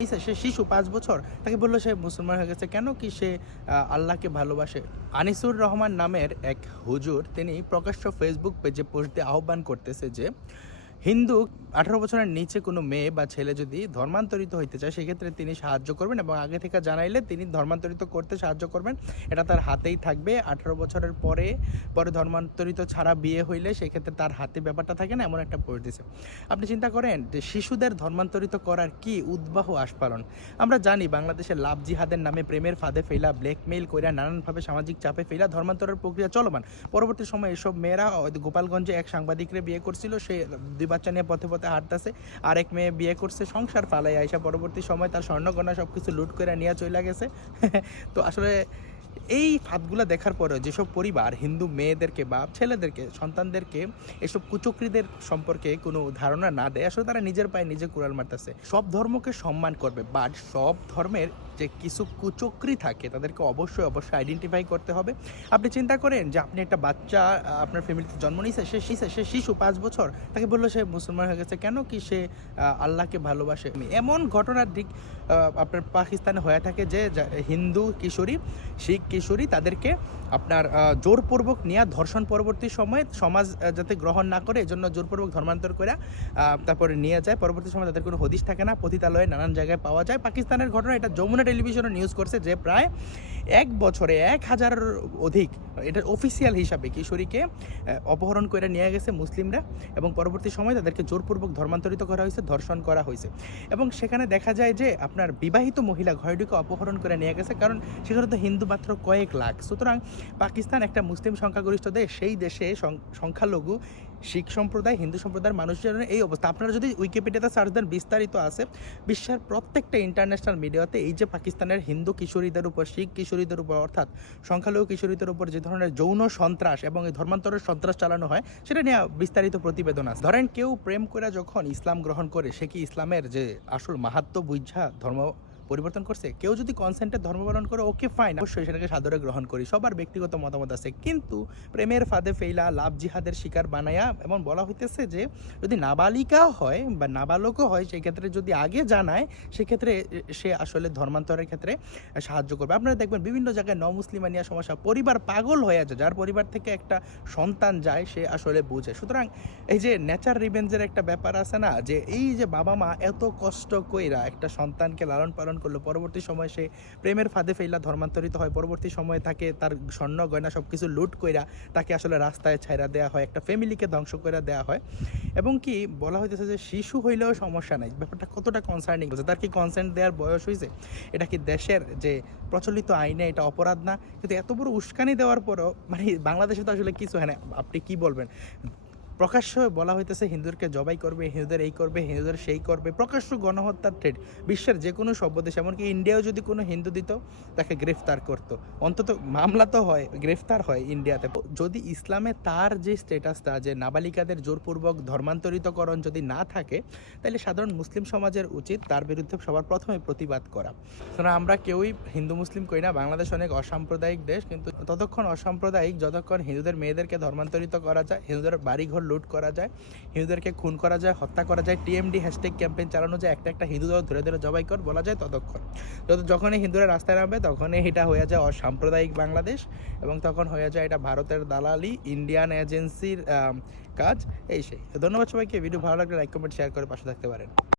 সে শিশু ৫ বছর তাকে বলল সে মুসলমান হয়ে গেছে। কেন কি সে আল্লাহকে ভালোবাসে। আনিসুর রহমান নামের এক হুজুর তিনি প্রকাশ্য ফেসবুক পেজে পোস্ট দিয়ে আহ্বান করতেছে যে হিন্দু ১৮ বছরের নিচে কোনো মেয়ে বা ছেলে যদি ধর্মান্তরিত হইতে চায় সেক্ষেত্রে তিনি সাহায্য করবেন এবং আগে থেকে জানাইলে তিনি ধর্মান্তরিত করতে সাহায্য করবেন। এটা তার হাতেই থাকবে। ১৮ বছরের পরে ধর্মান্তরিত ছাড়া বিয়ে হইলে সেক্ষেত্রে তার হাতে ব্যাপারটা থাকে না, এমন একটা পোস্ট দিছে। আপনি চিন্তা করেন যে শিশুদের ধর্মান্তরিত করার কি উদ্বাহ আস্ফালন। আমরা জানি বাংলাদেশের লাভ জিহাদের নামে প্রেমের ফাঁদে ফেলা, ব্ল্যাকমেইল কইরা নানানভাবে সামাজিক চাপে ফেলা ধর্মান্তরের প্রক্রিয়া চলমান। পরবর্তী সময়ে এসব মেয়েরা গোপালগঞ্জে এক সাংবাদিকরে বিয়ে করছিল, সে ২ বাচ্চা নিয়ে পথে পথে হাঁটতেছে। আরেক মেয়ে বিয়ে করছে, সংসার ফালাই আইসা পরবর্তী সময় তার স্বর্ণগয়না সব কিছু লুট করে নিয়ে চলে গেছে। তো আসলে এই ফাঁদগুলো দেখার পরেও যেসব পরিবার হিন্দু মেয়েদেরকে বা ছেলেদেরকে সন্তানদেরকে এসব কুচক্রীদের সম্পর্কে কোনো ধারণা না দেয়, আসলে তারা নিজের পায়ে নিজে কুড়াল মারতেছে। সব ধর্মকে সম্মান করবে, বাট সব ধর্মের যে কিছু কুচক্রী থাকে তাদেরকে অবশ্যই আইডেন্টিফাই করতে হবে। আপনি চিন্তা করেন যে আপনি একটা বাচ্চা আপনার ফ্যামিলিতে জন্ম নিয়েছে, সে শিশু ৫ বছর তাকে বললো সে মুসলমান হয়ে গেছে। কেন কি সে আল্লাহকে ভালোবাসে। এমন ঘটনার দিক আপনার পাকিস্তানে হয়ে থাকে যে হিন্দু কিশোরী, শিখ কিশোরী তাদেরকে আপনার জোরপূর্বক নিয়ে ধর্ষণ পরবর্তী সময় সমাজ যাতে গ্রহণ না করে এজন্য জোরপূর্বক ধর্মান্তর করে তারপরে নিয়ে যায়। পরবর্তী সময় তাদের কোনো হদিশ থাকে না, পতিতালয়ে নানান জায়গায় পাওয়া যায়। পাকিস্তানের ঘটনা এটা যমুনা টেলিভিশনে নিউজ করছে যে প্রায় ১ বছরে ১,০০০-এর অধিক এটার অফিসিয়াল হিসাবে কিশোরীকে অপহরণ করে নিয়ে গেছে মুসলিমরা এবং পরবর্তী সময় তাদেরকে জোরপূর্বক ধর্মান্তরিত করা হয়েছে, ধর্ষণ করা হয়েছে। এবং সেখানে দেখা যায় যে আপনার বিবাহিত মহিলা ঘরটিকে অপহরণ করে নিয়ে গেছে, কারণ সেখানে তো হিন্দু মাত্র কয়েক লাখ। সুতরাং পাকিস্তান একটা মুসলিম সংখ্যাগরিষ্ঠ দেশ, সেই দেশে সংখ্যালঘু শিখ সম্প্রদায়, হিন্দু সম্প্রদায়ের মানুষের এই অবস্থা। আপনারা যদি উইকিপিডিয়াতে সার্চ দেন বিস্তারিত আছে। বিশ্বের প্রত্যেকটা ইন্টারন্যাশনাল মিডিয়াতে এই যে পাকিস্তানের হিন্দু কিশোরীদের উপর, শিখ কিশোরীদের উপর অর্থাৎ সংখ্যালঘু কিশোরীদের উপর যে ধরনের যৌন সন্ত্রাস এবং এই ধর্মান্তরের সন্ত্রাস চালানো হয় সেটা নিয়ে বিস্তারিত প্রতিবেদন আছে। ধরেন কেউ প্রেম করে যখন ইসলাম গ্রহণ করে সে কি ইসলামের যে আসল মাহাত্ম্য বুঝা ধর্ম পরিবর্তন করছে? কেউ যদি কনসেন্টে ধর্ম পালন করে ওকে ফাইন, অবশ্যই সেটাকে সাদরে গ্রহণ করি, সবার ব্যক্তিগত মতামত আছে। কিন্তু প্রেমের ফাঁদে ফেলা, লাভ জিহাদের শিকার বানায়া এমন বলা হইতেছে যে যদি নাবালিকাও হয় বা নাবালকও হয় সেক্ষেত্রে যদি আগে জানায় সেক্ষেত্রে সে আসলে ধর্মান্তরের ক্ষেত্রে সাহায্য করবে। আপনারা দেখবেন বিভিন্ন জায়গায় মুসলিমানিয়া সমস্যা, পরিবার পাগল হয়ে যায়, যার পরিবার থেকে একটা সন্তান যায় সে আসলে বুঝে। সুতরাং এই যে নেচার রিভেঞ্জের একটা ব্যাপার আছে না, যে এই যে বাবা মা এত কষ্ট কইরা একটা সন্তানকে লালন পালন করলো, পরবর্তী সময় সে প্রেমের ফাঁদে ফেলা ধর্মান্তরিত হয়, পরবর্তী সময়ে তাকে তার স্বর্ণ গয়না সব কিছু লুট কইরা তাকে আসলে রাস্তায় ছাইরা দেওয়া হয়, একটা ফ্যামিলিকে ধ্বংস করে দেওয়া হয়। এবং কি বলা হইতেছে যে শিশু হইলেও সমস্যা নাই। ব্যাপারটা কতটা কনসার্নিং হচ্ছে, তার কি কনসেন্ট দেওয়ার বয়স হয়েছে? এটা কি দেশের যে প্রচলিত আইনে এটা অপরাধ না? কিন্তু এত বড় উস্কানি দেওয়ার পরও মানে বাংলাদেশে তো আসলে কিছু হয় না। আপনি কি বলবেন? প্রকাশ্য বলা হইতেছে হিন্দুদেরকে জবাই করবে, হিন্দুদের এই করবে, হিন্দুদের সেই করবে, প্রকাশ্য গণহত্যার থ্রেট। বিশ্বের যে কোনো সভ্য দেশ, এমনকি ইন্ডিয়াও যদি কোনো হিন্দু দিত তাকে গ্রেফতার করতো, অন্তত মামলা তো হয়, গ্রেফতার হয় ইন্ডিয়াতে। যদি ইসলামে তার যে স্ট্যাটাসটা যে নাবালিকাদের জোরপূর্বক ধর্মান্তরিতকরণ যদি না থাকে, তাহলে সাধারণ মুসলিম সমাজের উচিত তার বিরুদ্ধে সবার প্রথমে প্রতিবাদ করা। কারণ আমরা কেউই হিন্দু মুসলিম কই না, বাংলাদেশ অনেক অসাম্প্রদায়িক দেশ, কিন্তু ততক্ষণ অসাম্প্রদায়িক যতক্ষণ হিন্দুদের মেয়েদেরকে ধর্মান্তরিত করা যায়, হিন্দুদের বাড়িঘর লুট করা যায়, হিন্দুদেরকে খুন করা যায়, হত্যা করা যায়, টিএমডি হ্যাশট্যাগ ক্যাম্পেইন চালানো যায়, একটা একটা হিন্দু দল ধরে ধরে জবাই কর বলা যায়, ততক্ষণ যখনই হিন্দুরা রাস্তায় নামবে তখনই এটা হয়ে যায় অসাম্প্রদায়িক বাংলাদেশ এবং তখন হয়ে যায় এটা ভারতের দালালি, ইন্ডিয়ান এজেন্সির কাজ। এই সেই। ধন্যবাদ সবাইকে। ভিডিও ভালো লাগলে লাইক কমেন্ট শেয়ার করে পাশে থাকতে পারেন।